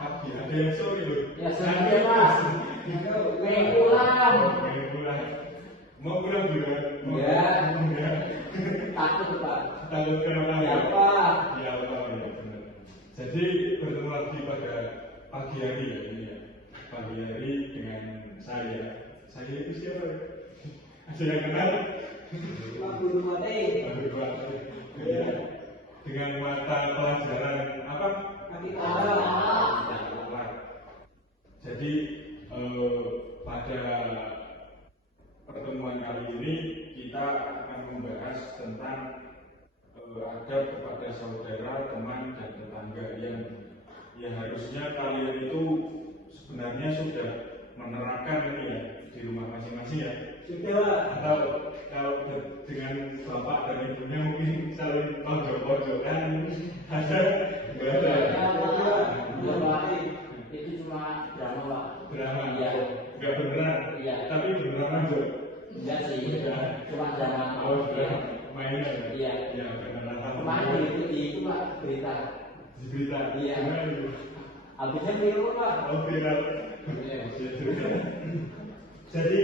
Pagi ada yang sore loh. Ya sore Pak. Pengen pulang. Pengen pulang. Mau pulang juga? Ya. Enggak. Takut Pak. Takut kenapa? Ya Pak. Ya Pak, ya benar. Jadi bertemu lagi pada pagi hari ya ini ya. Pagi hari dengan saya. Saya itu siapa? Ada yang kenal? Pak Guru Mate. Ya. Dengan mata pelajaran apa? Akhirat. Jadi pada pertemuan kali ini kita akan membahas tentang adab kepada saudara, teman, dan tetangga yang harusnya kalian itu sebenarnya sudah menerapkan ini ya di rumah masing-masing ya. Sudah. Atau kalau dengan bapak dan ibunya mungkin saling pojok-pojokan ada nggak ada? Ya Pak. Itu cuma drama Pak. Drama? Iya. Nggak beneran? Iya. Tapi beneran aja? Enggak sih. Cuma drama. Oh, mainan? Iya. Ya, beneran. Kemarin itu Pak berita. Di berita? Iya. Gimana itu? Habisnya viral Pak. Oh, viral. Iya. Jadi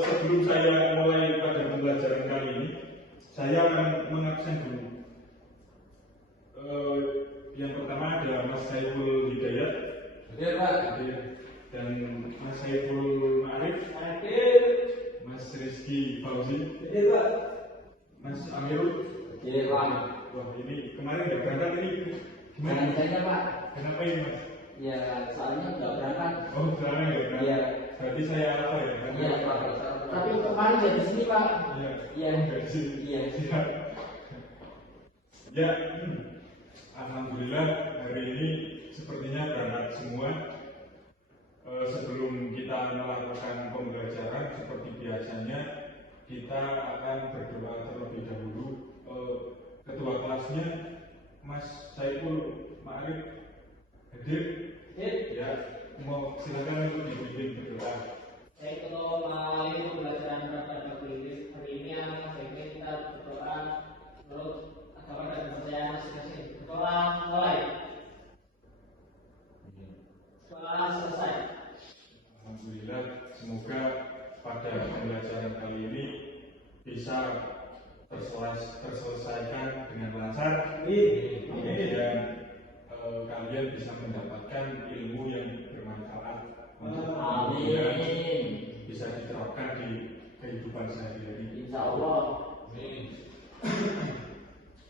sebelum saya mulai pada pembelajaran kali ini, saya akan mengabsen dulu. Yang pertama ada Mas Saiful Hidayat, Iya Pak. dan Mas Saiful Ma'arif, Hadir. Mas Rizky Fauzi, Hadir Pak. Mas Amirul. Iya Pak. Wah, ini kemarin nggak berangkat ini gimana? Saya Pak. Kenapa ini Mas? Ya soalnya nggak berangkat. Oh, soalnya nggak berangkat. Iya. Berarti saya apa ya? Iya Pak. Tapi kemarin jadi sini Pak. Iya. Iya. Nggak di sini. Iya. Siap. Ya, alhamdulillah hari ini sepertinya berangkat semua. Sebelum kita melakukan pembelajaran seperti biasanya, kita akan berdoa terlebih dahulu. Ketua kelasnya Mas Saiful Ma'arif hadir? Ya, mau silakan untuk dipimpin berdoa. Baik, untuk mengawali pembelajaran pada hari ini, sebaiknya kita berdoa menurut agama dan kepercayaan masing-masing. Berdoa mulai. Doa selesai. Alhamdulillah, semoga pada pembelajaran kali ini bisa terselesaikan dengan lancar. Kemudian kalian bisa mendapatkan ilmu yang bermanfaat untuk kalian, bisa diterapkan di kehidupan sehari-hari. Insya Allah.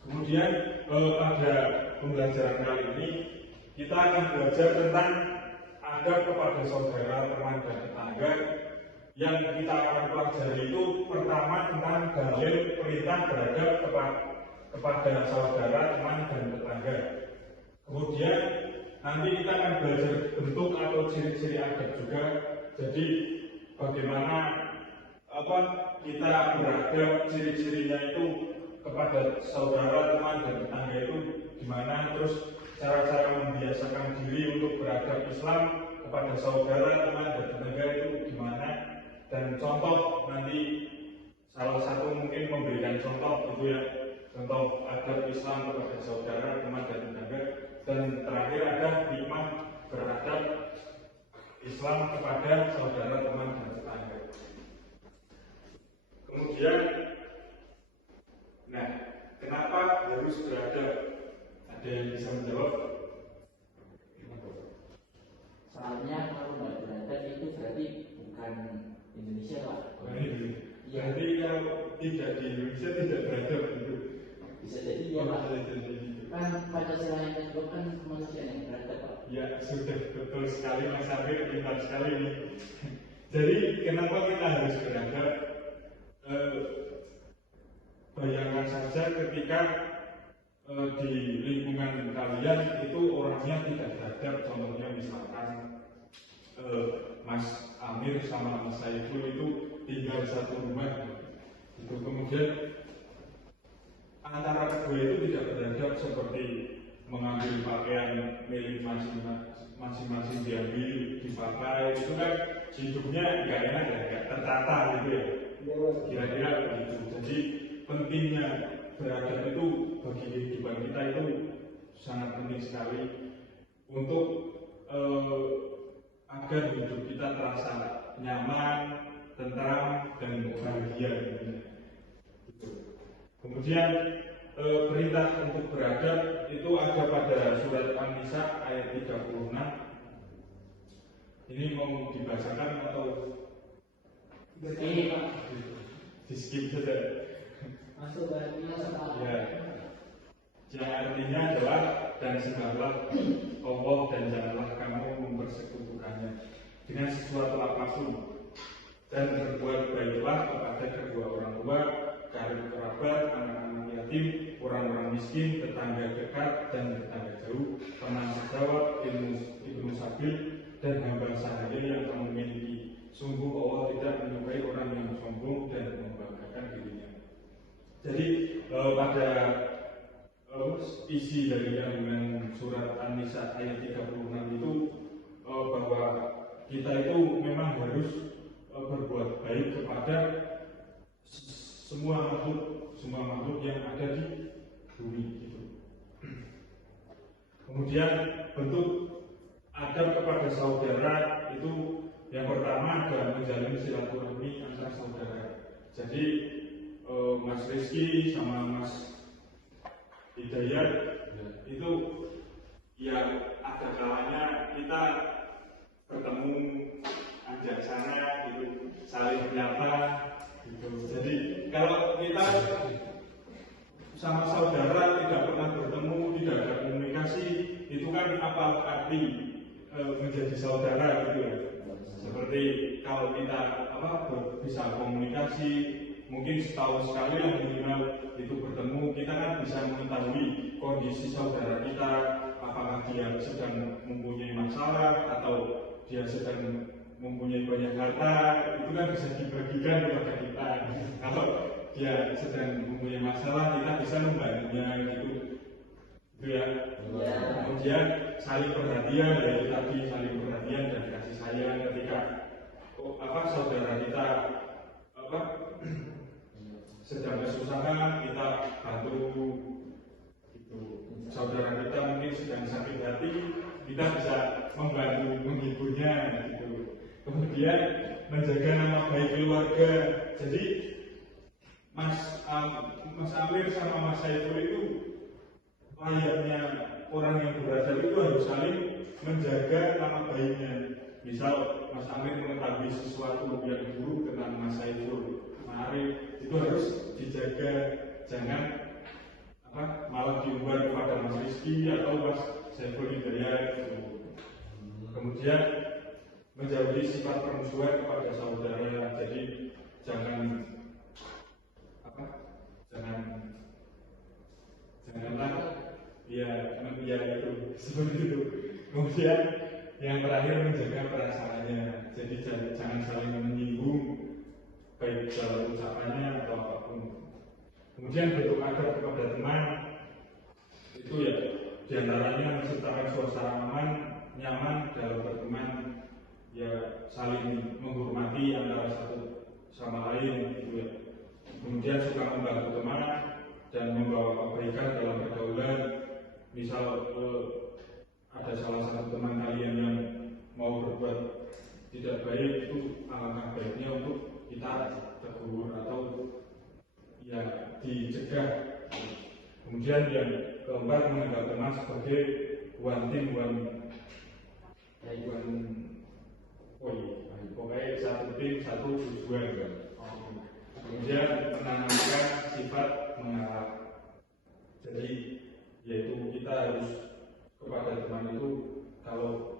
Kemudian pada pembelajaran kali ini kita akan belajar tentang adab kepada saudara, teman, dan tetangga. Yang kita akan pelajari itu pertama tentang dalil perintah beradab kepada saudara, teman, dan tetangga. Kemudian nanti kita akan belajar bentuk atau ciri-ciri adab juga. Jadi bagaimana kita beradab, ciri-cirinya itu kepada saudara, teman, dan tetangga itu gimana, terus cara-cara membiasakan diri untuk beradab Islam kepada saudara, teman, dan tetangga itu gimana, dan contoh nanti salah satu mungkin memberikan contoh itu ya, contoh adab Islam kepada saudara, teman, dan tetangga. Dan terakhir ada hikmah beradab Islam kepada saudara, teman, dan tetangga. Kemudian, nah, kenapa harus beradab? Ada yang bisa menjawab? Soalnya kalau nggak beradab itu berarti bukan Indonesia Pak. Nah, ini. Jadi kalau tidak di Indonesia tidak beradab itu. Bisa jadi ya Pak. Bisa jadi. Kan Pancasila yang menyebutkan manusia yang beradab Pak. Ya sudah betul sekali Mas Afir, pintar sekali nih. Jadi kenapa kita harus beradab? Bayangkan saja ketika di lingkungan kalian itu orangnya tidak beradab. Contohnya misalkan Mas Amir sama Mas Saiful itu tinggal satu rumah. Itu kemudian antara kedua itu tidak beradab, seperti mengambil pakaian milik masing-masing diambil, dipakai, itu kan hidupnya nggak enak ya, nggak tertata gitu ya, kira-kira begitu. Jadi pentingnya beradab itu bagi kehidupan kita itu sangat penting sekali untuk agar hidup kita terasa nyaman, tentram, dan bahagia. Kemudian perintah untuk beradab itu ada pada surat An-Nisa ayat 36. Ini mau dibacakan atau di skip saja? Masuk bagian sekarang. Ya. Yang artinya adalah dan sembahlah Allah dan janganlah kamu mempersekutukannya dengan sesuatu apapun, dan berbuat baiklah kepada kedua orang tua, karib kerabat, anak-anak yatim, orang-orang miskin, tetangga dekat dan tetangga jauh, teman sejawat, ibnu sabil, dan hamba sahaya yang kamu miliki. Sungguh Allah tidak menyukai orang yang sombong dan membanggakan dirinya. Jadi pada isi dari kandungan surat An-Nisa ayat 36 itu bahwa kita itu memang harus berbuat baik kepada semua makhluk yang ada di bumi itu. Kemudian bentuk adab kepada saudara itu yang pertama adalah menjalin silaturahmi antar saudara. Jadi Mas Rizky sama Mas Hidayat itu ya ada kalanya kita bertemu ajak sana gitu, saling menyapa gitu. Jadi kalau kita sama saudara tidak pernah bertemu, tidak ada komunikasi, itu kan apa arti menjadi saudara gitu ya. Seperti kalau kita bisa komunikasi, mungkin setahun sekali yang minimal itu bertemu, kita kan bisa mengetahui kondisi saudara kita, apakah dia sedang mempunyai masalah atau dia sedang mempunyai banyak harta, itu kan bisa dibagikan kepada kita. Kalau dia sedang mempunyai masalah, kita bisa membantunya gitu ya. Kemudian saling perhatian, yaitu tadi saling perhatian dan kasih sayang ketika saudara kita sedang kesusahan, kita bantu gitu. Saudara kita mungkin sedang sakit hati, kita bisa membantu menghiburnya gitu. Kemudian menjaga nama baik keluarga. Jadi Mas Amir sama Mas Saiful itu layaknya orang yang beradab itu harus saling menjaga nama baiknya. Misal Mas Amir mengetahui sesuatu yang buruk tentang Mas Saiful, itu harus dijaga, jangan malah diumbar kepada Mas Rizky atau Mas Saiful Hidayat gitu. Kemudian menjauhi sifat permusuhan kepada saudara. Jadi janganlah itu seperti itu. Kemudian yang terakhir menjaga perasaannya. Jadi jangan saling menyinggung baik dalam ucapannya atau apapun. Kemudian bentuk adab kepada teman itu ya diantaranya menciptakan suasana aman, nyaman dalam berteman, ya saling menghormati antara satu sama lain gitu ya. Kemudian suka membantu teman dan membawa kebaikan dalam pergaulan. Misal ada salah satu teman kalian yang mau berbuat tidak baik, itu alangkah baiknya untuk kita tegur atau ya dicegah. Kemudian yang keempat, menganggap teman sebagai one team, pokoknya satu tim, satu tujuan. Kemudian menanamkan sifat mengarah. Jadi yaitu kita harus kepada teman itu kalau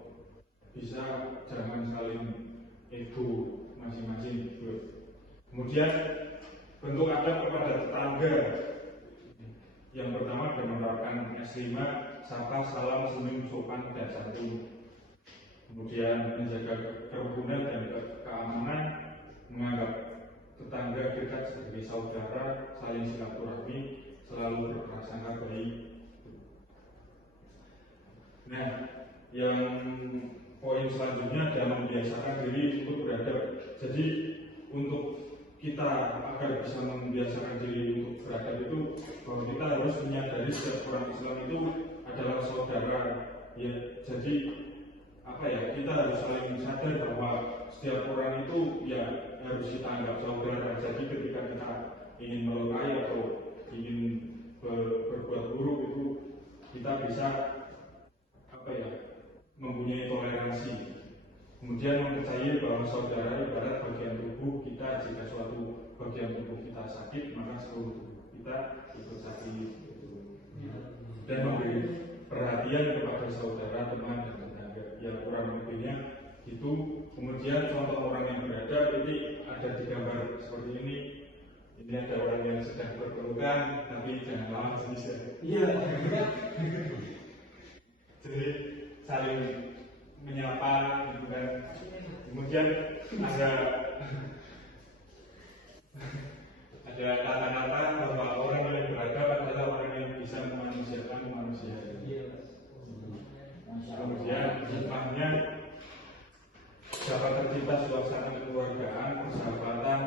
bisa jangan saling ego masing-masing. Kemudian bentuk adab kepada tetangga. Yang pertama menerapkan S5, sapa, salam, senyum, sopan, dan santun. Kemudian menjaga kerukunan dan keamanan, menganggap tetangga dekat sebagai saudara, saling silaturahmi, selalu berprasangka baik. Nah, yang poin selanjutnya adalah membiasakan diri untuk beradab. Jadi untuk kita agar bisa membiasakan diri untuk beradab itu, bahwa kita harus menyadari setiap orang Islam itu adalah saudara. Ya, jadi apa ya, kita harus saling sadar bahwa setiap orang itu ya harus kita anggap saudara. Jadi ketika kita ingin melukai atau ingin berbuat buruk itu kita bisa apa ya, mempunyai toleransi, kemudian mempercayai bahwa saudara ibarat bagian tubuh kita. Jika suatu bagian tubuh kita sakit, maka seluruh tubuh kita ikut sakit, dan memberi perhatian kepada saudara, teman, dan tetangga. Ya kurang lebihnya itu. Kemudian contoh orang yang beradab ini ada di gambar seperti ini. Ini ada orang yang sedang berpelukan, tapi jangan lawan jenis. Iya. Jadi saling menyapa gitu kan. Kemudian ada kata-kata bahwa orang yang beradab adalah orang yang bisa memanusiakan manusia. Kemudian hikmahnya dapat tercipta suasana kekeluargaan, persahabatan,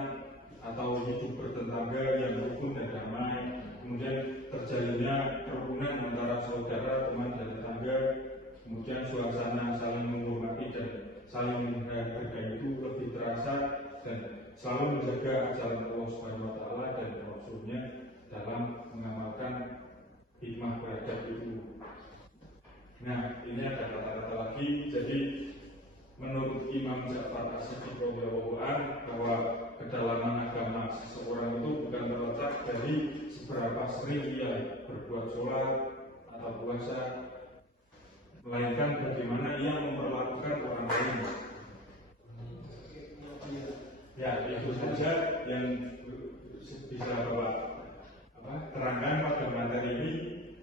atau hidup bertetangga yang rukun dan damai. Kemudian terjalinnya kerukunan antara saudara, teman, dan tetangga. Kemudian suasana saling menghormati dan saling menghargai itu lebih terasa, dan selalu menjaga ajaran Allah SWT dan Rasulnya dalam mengamalkan hikmah beradab itu. Nah, ini ada kata-kata lagi. Jadi menurut Imam Ja'far As-Shadiq radhiyallahu anhu bahwa kedalaman agama seseorang itu bukan terletak dari seberapa sering ia berbuat sholat atau puasa, melainkan bagaimana ia memperlakukan orang lain. Ya, itu saja yang bisa Bapak terangkan pada materi ini.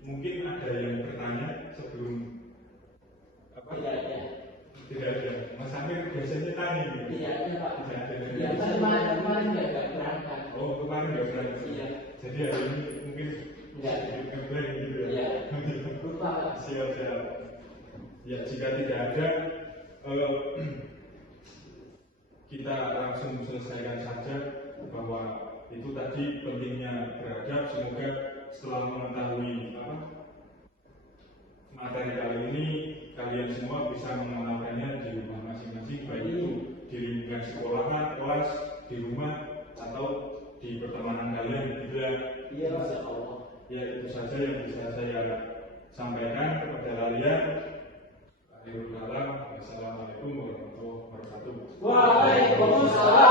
Mungkin ada yang bertanya sebelum Tidak ada. Mas Amir biasanya tanya gitu. Tidak ada Pak. Tidak ada. Ya, kemarin nggak berangkat. Oh, kemarin nggak berangkat. Iya. Jadi hari ini mungkin ngeblank gitu ya. Iya. Lupa. Siap. Ya, jika tidak ada, kita langsung selesaikan saja bahwa itu tadi pentingnya beradab. Semoga setelah mengetahui materi kali ini, kalian semua bisa mengamalkannya di rumah masing-masing, baik itu di lingkungan sekolahan, kelas, di rumah, atau di pertemanan kalian. Gitu ya. Iya, Masya Allah. Ya, itu saja yang bisa saya sampaikan kepada kalian. Assalamualaikum warahmatullahi wabarakatuh. Waalaikumsalam.